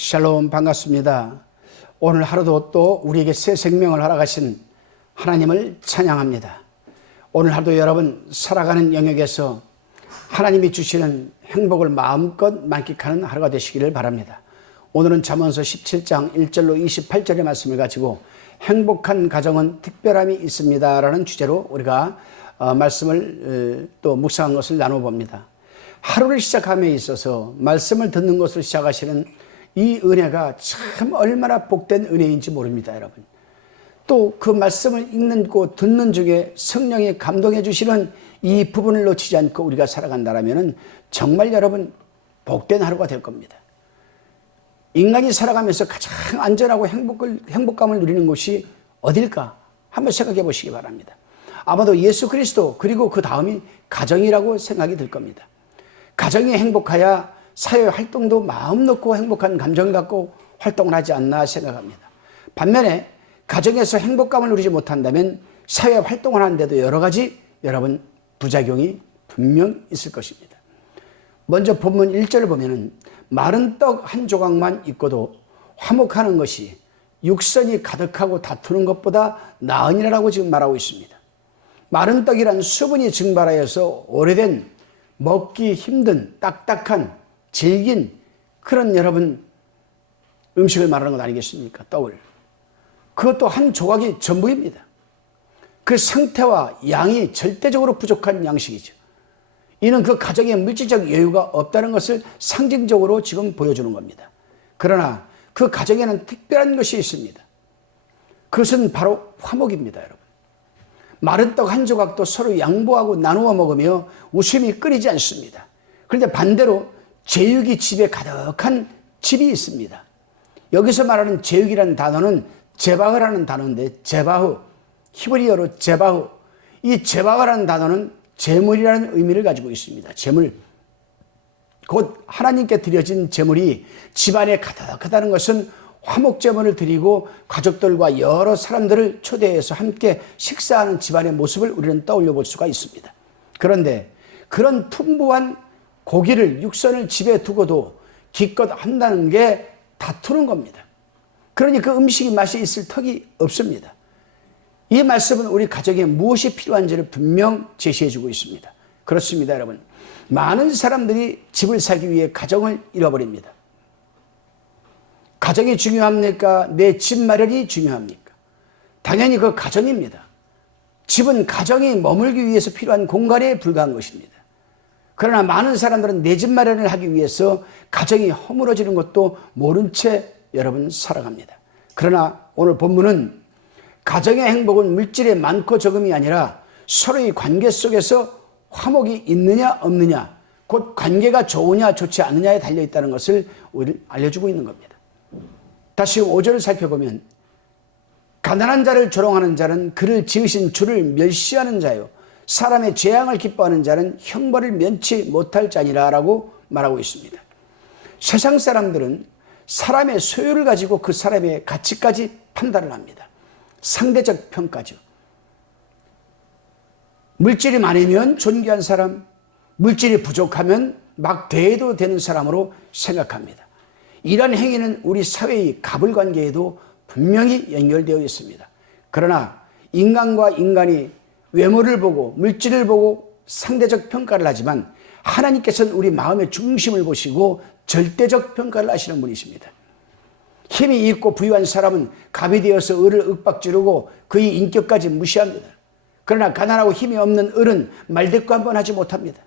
샬롬, 반갑습니다. 오늘 하루도 또 우리에게 새 생명을 허락하신 하나님을 찬양합니다. 오늘 하루도 여러분 살아가는 영역에서 하나님이 주시는 행복을 마음껏 만끽하는 하루가 되시기를 바랍니다. 오늘은 잠언서 17장 1절로 28절의 말씀을 가지고 행복한 가정은 특별함이 있습니다 라는 주제로 우리가 말씀을 또 묵상한 것을 나눠봅니다. 하루를 시작함에 있어서 말씀을 듣는 것을 시작하시는 이 은혜가 참 얼마나 복된 은혜인지 모릅니다, 여러분. 또 그 말씀을 읽는 고 듣는 중에 성령이 감동해 주시는 이 부분을 놓치지 않고 우리가 살아간다면 정말 여러분 복된 하루가 될 겁니다. 인간이 살아가면서 가장 안전하고 행복감을 누리는 곳이 어딜까? 한번 생각해 보시기 바랍니다. 아마도 예수 그리스도 그리고 그 다음이 가정이라고 생각이 들 겁니다. 가정이 행복해야 사회 활동도 마음 놓고 행복한 감정 갖고 활동을 하지 않나 생각합니다. 반면에 가정에서 행복감을 누리지 못한다면 사회 활동을 하는데도 여러 가지 여러분 부작용이 분명 있을 것입니다. 먼저 본문 1절을 보면은 마른 떡 한 조각만 있고도 화목하는 것이 육선이 가득하고 다투는 것보다 나으니라고 지금 말하고 있습니다. 마른 떡이란 수분이 증발하여서 오래된 먹기 힘든 딱딱한 질긴 그런 여러분 음식을 말하는 것 아니겠습니까? 떡을. 그것도 한 조각이 전부입니다. 그 상태와 양이 절대적으로 부족한 양식이죠. 이는 그 가정에 물질적 여유가 없다는 것을 상징적으로 지금 보여주는 겁니다. 그러나 그 가정에는 특별한 것이 있습니다. 그것은 바로 화목입니다, 여러분. 마른 떡 한 조각도 서로 양보하고 나누어 먹으며 웃음이 끊이지 않습니다. 그런데 반대로 제육이 집에 가득한 집이 있습니다. 여기서 말하는 제육이라는 단어는 제바흐라는 단어인데, 제바흐, 히브리어로 제바흐, 이 제바흐라는 단어는 제물이라는 의미를 가지고 있습니다. 제물, 곧 하나님께 드려진 제물이 집안에 가득하다는 것은 화목제물을 드리고 가족들과 여러 사람들을 초대해서 함께 식사하는 집안의 모습을 우리는 떠올려 볼 수가 있습니다. 그런데 그런 풍부한 고기를, 육선을 집에 두고도 기껏 한다는 게 다투는 겁니다. 그러니 그 음식이 맛이 있을 턱이 없습니다. 이 말씀은 우리 가정에 무엇이 필요한지를 분명 제시해주고 있습니다. 그렇습니다, 여러분. 많은 사람들이 집을 살기 위해 가정을 잃어버립니다. 가정이 중요합니까? 내 집 마련이 중요합니까? 당연히 그 가정입니다. 집은 가정이 머물기 위해서 필요한 공간에 불과한 것입니다. 그러나 많은 사람들은 내 집 마련을 하기 위해서 가정이 허물어지는 것도 모른 채 여러분 살아갑니다. 그러나 오늘 본문은 가정의 행복은 물질의 많고 적음이 아니라 서로의 관계 속에서 화목이 있느냐 없느냐, 곧 관계가 좋으냐 좋지 않느냐에 달려있다는 것을 우리를 알려주고 있는 겁니다. 다시 5절을 살펴보면 가난한 자를 조롱하는 자는 그를 지으신 주를 멸시하는 자요, 사람의 재앙을 기뻐하는 자는 형벌을 면치 못할 자니라 라고 말하고 있습니다. 세상 사람들은 사람의 소유를 가지고 그 사람의 가치까지 판단을 합니다. 상대적 평가죠. 물질이 많으면 존귀한 사람, 물질이 부족하면 막 대해도 되는 사람으로 생각합니다. 이런 행위는 우리 사회의 가불관계에도 분명히 연결되어 있습니다. 그러나 인간과 인간이 외모를 보고 물질을 보고 상대적 평가를 하지만 하나님께서는 우리 마음의 중심을 보시고 절대적 평가를 하시는 분이십니다. 힘이 있고 부유한 사람은 갑이 되어서 을을 윽박지르고 그의 인격까지 무시합니다. 그러나 가난하고 힘이 없는 을은 말대꾸 한번 하지 못합니다.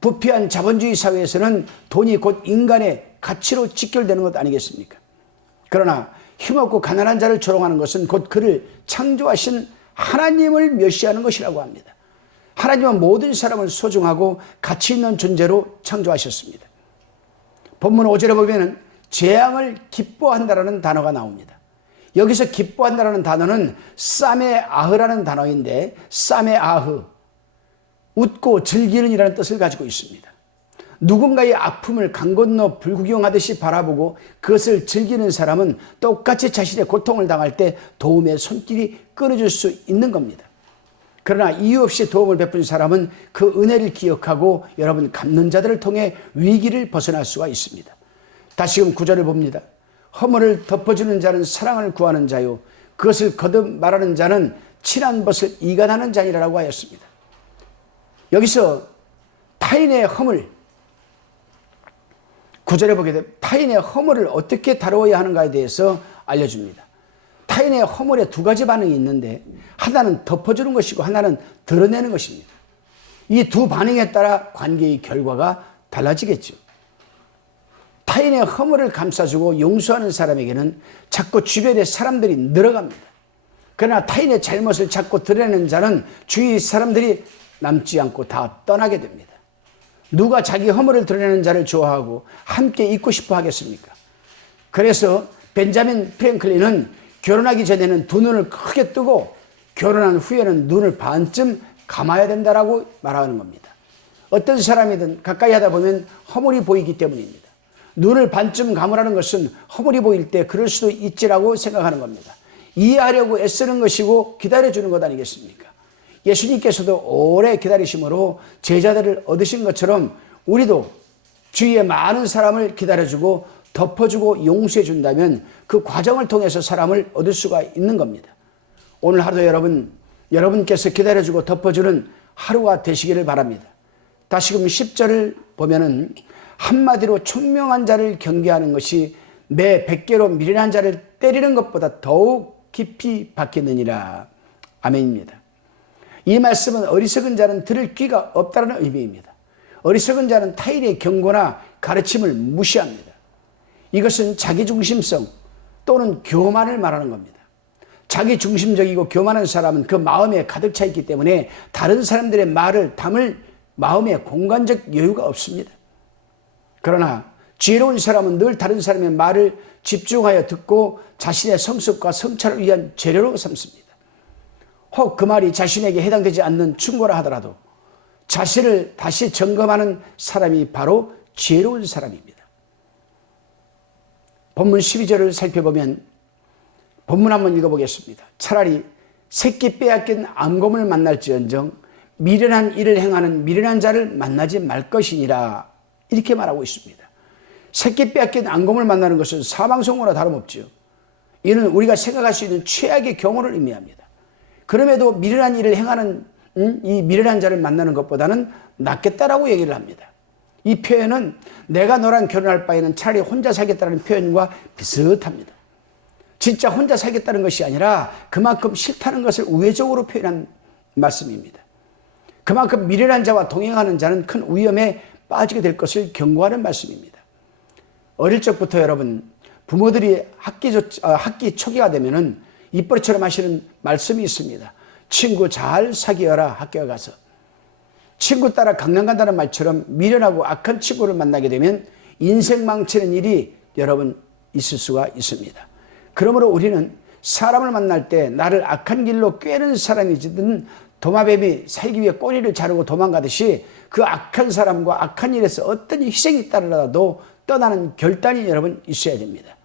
부패한 자본주의 사회에서는 돈이 곧 인간의 가치로 직결되는 것 아니겠습니까? 그러나 힘없고 가난한 자를 조롱하는 것은 곧 그를 창조하신 하나님을 멸시하는 것이라고 합니다. 하나님은 모든 사람을 소중하고 가치 있는 존재로 창조하셨습니다. 본문 5절에 보면 재앙을 기뻐한다라는 단어가 나옵니다. 여기서 기뻐한다라는 단어는 사메아흐라는 단어인데, 사메아흐, 웃고 즐기는 이라는 뜻을 가지고 있습니다. 누군가의 아픔을 강 건너 불구경하듯이 바라보고 그것을 즐기는 사람은 똑같이 자신의 고통을 당할 때 도움의 손길이 끊어질 수 있는 겁니다. 그러나 이유 없이 도움을 베푼 사람은 그 은혜를 기억하고 여러분 갚는 자들을 통해 위기를 벗어날 수가 있습니다. 다시금 9절을 봅니다. 허물을 덮어주는 자는 사랑을 구하는 자요 그것을 거듭 말하는 자는 친한 벗을 이간하는 자니라라고 하였습니다. 여기서 타인의 허물, 9절에 보게 되면 타인의 허물을 어떻게 다루어야 하는가에 대해서 알려줍니다. 타인의 허물에 두 가지 반응이 있는데 하나는 덮어주는 것이고 하나는 드러내는 것입니다. 이 두 반응에 따라 관계의 결과가 달라지겠죠. 타인의 허물을 감싸주고 용서하는 사람에게는 자꾸 주변의 사람들이 늘어갑니다. 그러나 타인의 잘못을 자꾸 드러내는 자는 주위 사람들이 남지 않고 다 떠나게 됩니다. 누가 자기 허물을 드러내는 자를 좋아하고 함께 있고 싶어 하겠습니까? 그래서 벤자민 프랭클린은 결혼하기 전에는 두 눈을 크게 뜨고 결혼한 후에는 눈을 반쯤 감아야 된다라고 말하는 겁니다. 어떤 사람이든 가까이 하다 보면 허물이 보이기 때문입니다. 눈을 반쯤 감으라는 것은 허물이 보일 때 그럴 수도 있지라고 생각하는 겁니다. 이해하려고 애쓰는 것이고 기다려주는 것 아니겠습니까? 예수님께서도 오래 기다리심으로 제자들을 얻으신 것처럼 우리도 주위에 많은 사람을 기다려주고 덮어주고 용서해 준다면 그 과정을 통해서 사람을 얻을 수가 있는 겁니다. 오늘 하루도 여러분께서 기다려주고 덮어주는 하루가 되시기를 바랍니다. 다시금 10절을 보면은 한마디로 총명한 자를 경계하는 것이 매 100개로 미련한 자를 때리는 것보다 더욱 깊이 박히느니라. 아멘입니다. 이 말씀은 어리석은 자는 들을 귀가 없다는 의미입니다. 어리석은 자는 타인의 경고나 가르침을 무시합니다. 이것은 자기중심성 또는 교만을 말하는 겁니다. 자기중심적이고 교만한 사람은 그 마음에 가득 차 있기 때문에 다른 사람들의 말을 담을 마음에 공간적 여유가 없습니다. 그러나 지혜로운 사람은 늘 다른 사람의 말을 집중하여 듣고 자신의 성숙과 성찰을 위한 재료로 삼습니다. 혹 그 말이 자신에게 해당되지 않는 충고라 하더라도 자신을 다시 점검하는 사람이 바로 지혜로운 사람입니다. 본문 12절을 살펴보면 본문 한번 읽어보겠습니다. 차라리 새끼 빼앗긴 암곰을 만날지언정 미련한 일을 행하는 미련한 자를 만나지 말 것이니라. 이렇게 말하고 있습니다. 새끼 빼앗긴 암곰을 만나는 것은 사망선고나 다름없죠. 이는 우리가 생각할 수 있는 최악의 경우를 의미합니다. 그럼에도 미련한 일을 행하는 이 미련한 자를 만나는 것보다는 낫겠다라고 얘기를 합니다. 이 표현은 내가 너랑 결혼할 바에는 차라리 혼자 살겠다는 표현과 비슷합니다. 진짜 혼자 살겠다는 것이 아니라 그만큼 싫다는 것을 우회적으로 표현한 말씀입니다. 그만큼 미련한 자와 동행하는 자는 큰 위험에 빠지게 될 것을 경고하는 말씀입니다. 어릴 적부터 여러분 부모들이 학기 초기가 되면은 입버릇처럼 하시는 말씀이 있습니다. 친구 잘 사귀어라 학교에 가서. 친구 따라 강남 간다는 말처럼 미련하고 악한 친구를 만나게 되면 인생 망치는 일이 여러분 있을 수가 있습니다. 그러므로 우리는 사람을 만날 때 나를 악한 길로 꿰는 사람이든 도마뱀이 살기 위해 꼬리를 자르고 도망가듯이 그 악한 사람과 악한 일에서 어떤 희생이 따르더라도 떠나는 결단이 여러분 있어야 됩니다.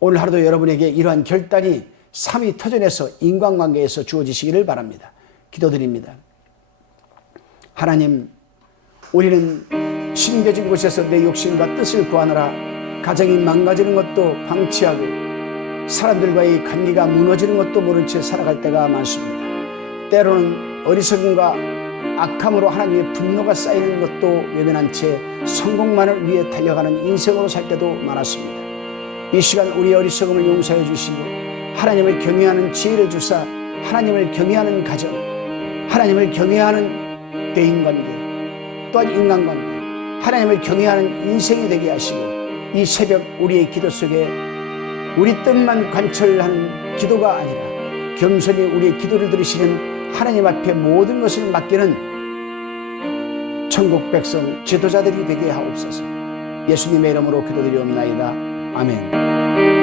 오늘 하루도 여러분에게 이러한 결단이 3위 터전에서 인간관계에서 주어지시기를 바랍니다. 기도드립니다. 하나님, 우리는 심겨진 곳에서 내 욕심과 뜻을 구하느라 가정이 망가지는 것도 방치하고 사람들과의 관계가 무너지는 것도 모른 채 살아갈 때가 많습니다. 때로는 어리석음과 악함으로 하나님의 분노가 쌓이는 것도 외면한 채 성공만을 위해 달려가는 인생으로 살 때도 많았습니다. 이 시간 우리의 어리석음을 용서해 주시고 하나님을 경외하는 지혜를 주사 하나님을 경외하는 가정, 하나님을 경외하는 대인관계, 또한 인간관계, 하나님을 경외하는 인생이 되게 하시고 이 새벽 우리의 기도 속에 우리 뜻만 관철하는 기도가 아니라 겸손히 우리의 기도를 들으시는 하나님 앞에 모든 것을 맡기는 천국 백성 지도자들이 되게 하옵소서. 예수님의 이름으로 기도드리옵나이다. 아멘.